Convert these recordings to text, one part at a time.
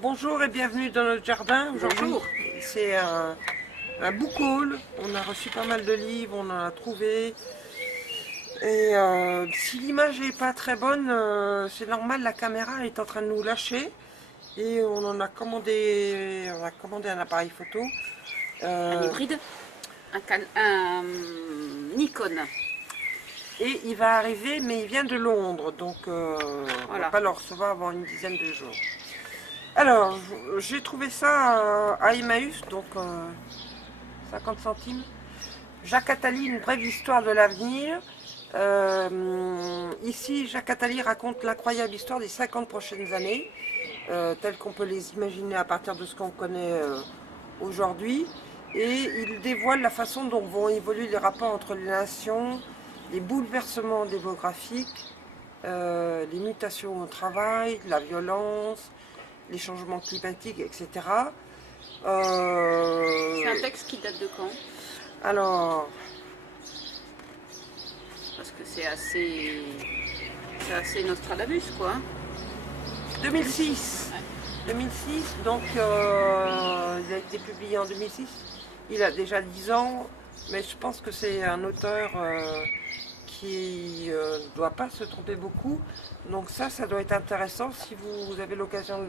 Bonjour et bienvenue dans notre jardin. Aujourd'hui, Bonjour. c'est un book haul. On a reçu pas mal de livres, on en a trouvé. Et si l'image n'est pas très bonne, c'est normal, la caméra est en train de nous lâcher. Et on a commandé un appareil photo. Un hybride, un Nikon. Et il va arriver, mais il vient de Londres. Donc on ne va Voilà. pas le recevoir avant une dizaine de jours. Alors, j'ai trouvé ça à Emmaüs, donc 50 centimes. Jacques Attali, une brève histoire de l'avenir. Ici, Jacques Attali raconte l'incroyable histoire des 50 prochaines années, telles qu'on peut les imaginer à partir de ce qu'on connaît aujourd'hui. Et il dévoile la façon dont vont évoluer les rapports entre les nations, les bouleversements démographiques, les mutations au travail, la violence, les changements climatiques, etc. C'est un texte qui date de quand? Alors, Parce que c'est assez Nostradamus, quoi. 2006. 2006, donc il a été publié en 2006. Il a déjà 10 ans, mais je pense que c'est un auteur qui ne doit pas se tromper beaucoup. Donc ça doit être intéressant. Si vous avez l'occasion de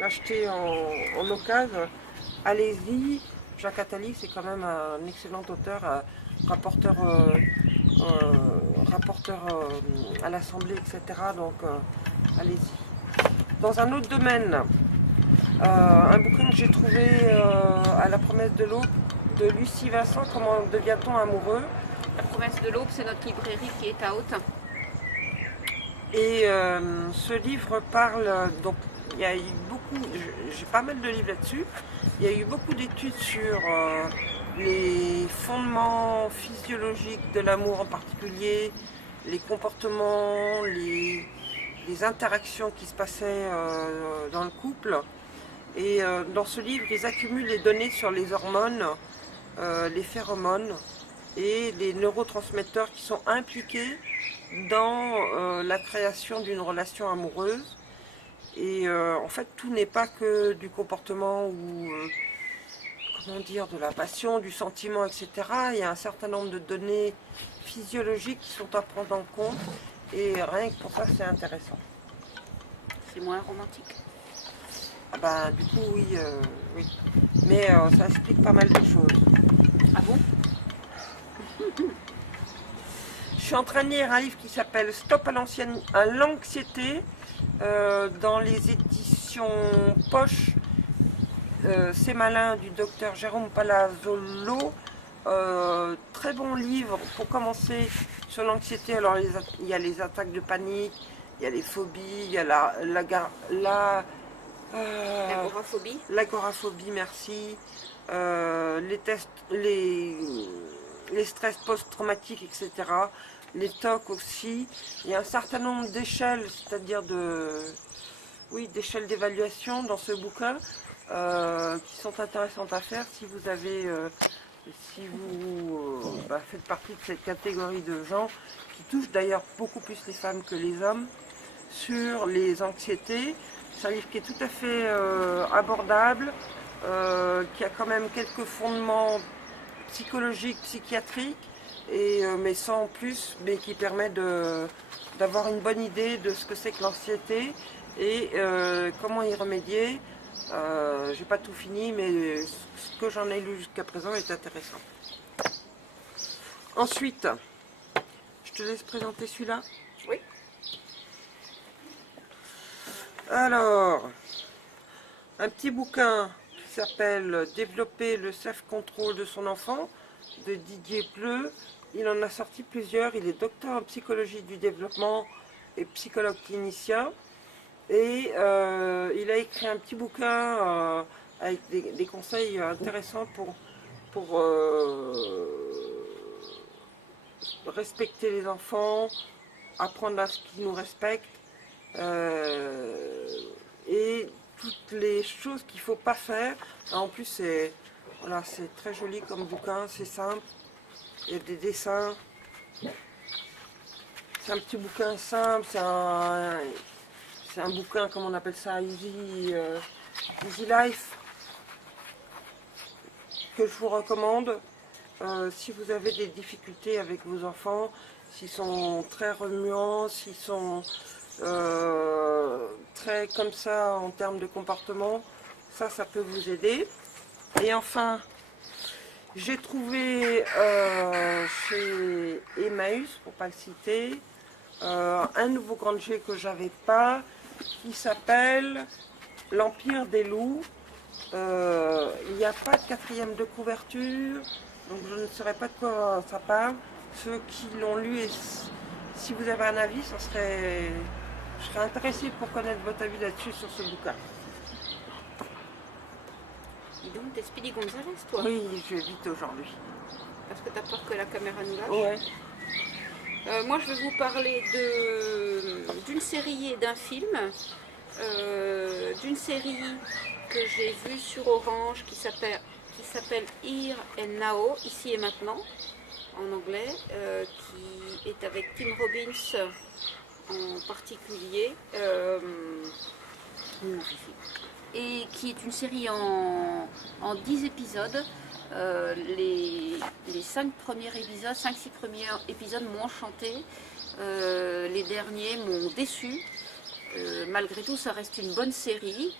l'acheter en occasion, allez-y. Jacques Attali, c'est quand même un excellent auteur, rapporteur, rapporteur à l'Assemblée, etc. Donc allez-y. Dans un autre domaine, un bouquin que j'ai trouvé à la promesse de l'aube de Lucie Vincent, comment devient-on amoureux? La promesse de l'aube, c'est notre librairie qui est à Autun. Et ce livre parle, donc il y a eu beaucoup, j'ai pas mal de livres là-dessus, il y a eu beaucoup d'études sur les fondements physiologiques de l'amour en particulier, les comportements, les interactions qui se passaient dans le couple. Et dans ce livre, ils accumulent les données sur les hormones, les phéromones et les neurotransmetteurs qui sont impliqués dans la création d'une relation amoureuse. Et en fait, tout n'est pas que du comportement ou comment dire, de la passion, du sentiment, etc. Il y a un certain nombre de données physiologiques qui sont à prendre en compte. Et rien que pour ça, c'est intéressant. C'est moins romantique. Ah bah, du coup, oui, oui. Mais ça explique pas mal de choses. Ah bon? Je suis en train de lire un livre qui s'appelle Stop à l'anxiété dans les éditions Poche. C'est malin du docteur Jérôme Palazzolo. Très bon livre pour commencer sur l'anxiété. Alors il y a les attaques de panique, il y a les phobies, il y a L'agoraphobie. l'agoraphobie, merci. Les tests, les stress post-traumatiques, etc. Les TOC aussi. Il y a un certain nombre d'échelles, c'est-à-dire d'échelles d'évaluation dans ce bouquin qui sont intéressantes à faire si vous avez, si vous faites partie de cette catégorie de gens qui touchent d'ailleurs beaucoup plus les femmes que les hommes sur les anxiétés. C'est un livre qui est tout à fait abordable, qui a quand même quelques fondements psychologiques, psychiatriques, mais sans plus, mais qui permet d'avoir une bonne idée de ce que c'est que l'anxiété et comment y remédier. J'ai pas tout fini, mais ce que j'en ai lu jusqu'à présent est intéressant. Ensuite, je te laisse présenter celui-là. Oui. Alors, un petit bouquin qui s'appelle Développer le self-control de son enfant de Didier Pleu. Il en a sorti plusieurs. Il est docteur en psychologie du développement et psychologue clinicien. Et il a écrit un petit bouquin avec des conseils intéressants pour respecter les enfants, apprendre à ce qu'ils nous respectent. Et toutes les choses qu'il ne faut pas faire. En plus, c'est voilà, très joli comme bouquin, c'est simple. Il y a des dessins. C'est un petit bouquin simple, c'est un bouquin, comme on appelle ça, Easy Life, que je vous recommande. Si vous avez des difficultés avec vos enfants, s'ils sont très remuants, s'ils sont très comme ça en termes de comportement, ça peut vous aider. Et enfin, j'ai trouvé chez Emmaüs, pour ne pas le citer, un nouveau Granger que j'avais pas, qui s'appelle L'Empire des loups. Il n'y a pas de 4e de couverture, donc je ne saurais pas de quoi ça parle. Ceux qui l'ont lu, et si vous avez un avis, je serais intéressée pour connaître votre avis là-dessus sur ce bouquin. Dis donc, t'es Speedy Gonzalez, toi? Oui, je vais vite aujourd'hui. Parce que t'as peur que la caméra nous lâche? Ouais. Moi, je vais vous parler d'une série et d'un film. D'une série que j'ai vue sur Orange qui s'appelle Here and Now, ici et maintenant, en anglais, qui est avec Tim Robbins en particulier, et qui est une série en 10 épisodes. Les 5-6 premiers épisodes m'ont enchanté, les derniers m'ont déçu. Malgré tout, ça reste une bonne série.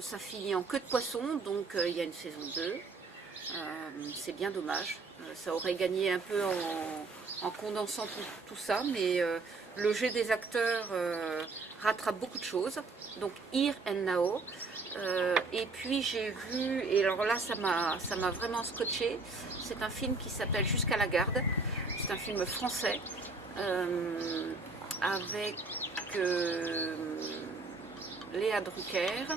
Ça finit en queue de poisson, donc il y a une saison 2. C'est bien dommage. Ça aurait gagné un peu en condensant tout ça, mais le jeu des acteurs rattrape beaucoup de choses. Donc Here and Now. Et puis j'ai vu, et alors là ça m'a vraiment scotché, c'est un film qui s'appelle Jusqu'à la garde. C'est un film français avec Léa Drucker.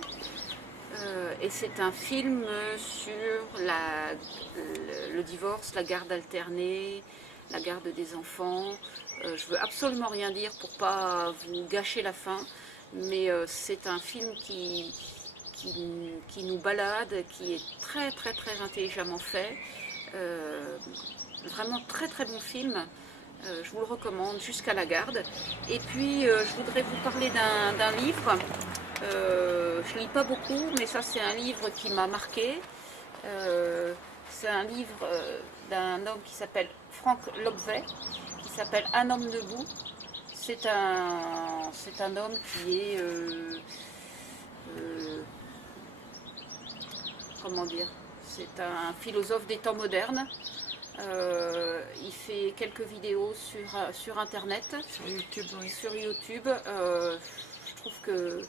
Et c'est un film sur le divorce, la garde alternée, la garde des enfants. Je veux absolument rien dire pour pas vous gâcher la fin, mais c'est un film qui nous balade, qui est très très très intelligemment fait. Vraiment très très bon film. Je vous le recommande, Jusqu'à la garde. Et puis je voudrais vous parler d'un livre. Je lis pas beaucoup, mais ça c'est un livre qui m'a marqué. C'est un livre d'un homme qui s'appelle Frank Lobvet, qui s'appelle Un homme debout. C'est un homme qui est comment dire, c'est un philosophe des temps modernes. Il fait quelques vidéos sur internet, Sur YouTube, oui. sur YouTube. Je trouve que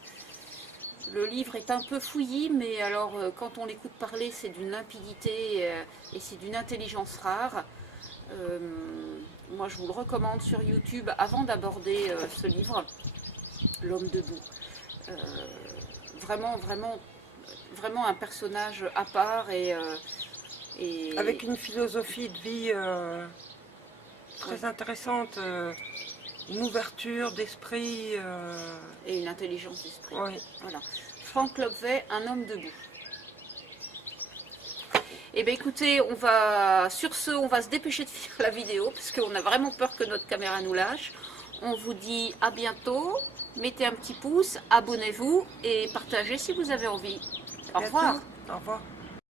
le livre est un peu fouillis, mais alors quand on l'écoute parler, c'est d'une limpidité et c'est d'une intelligence rare. Moi, je vous le recommande sur YouTube avant d'aborder ce livre, L'homme debout. Vraiment, vraiment, vraiment un personnage à part et Avec une philosophie de vie très intéressante, une ouverture d'esprit. Et une intelligence d'esprit. Oui. Voilà. Frank Lobvet, Un homme debout. Et bien écoutez, sur ce, on va se dépêcher de finir la vidéo, parce qu'on a vraiment peur que notre caméra nous lâche. On vous dit à bientôt, mettez un petit pouce, abonnez-vous et partagez si vous avez envie. Au revoir. Au revoir.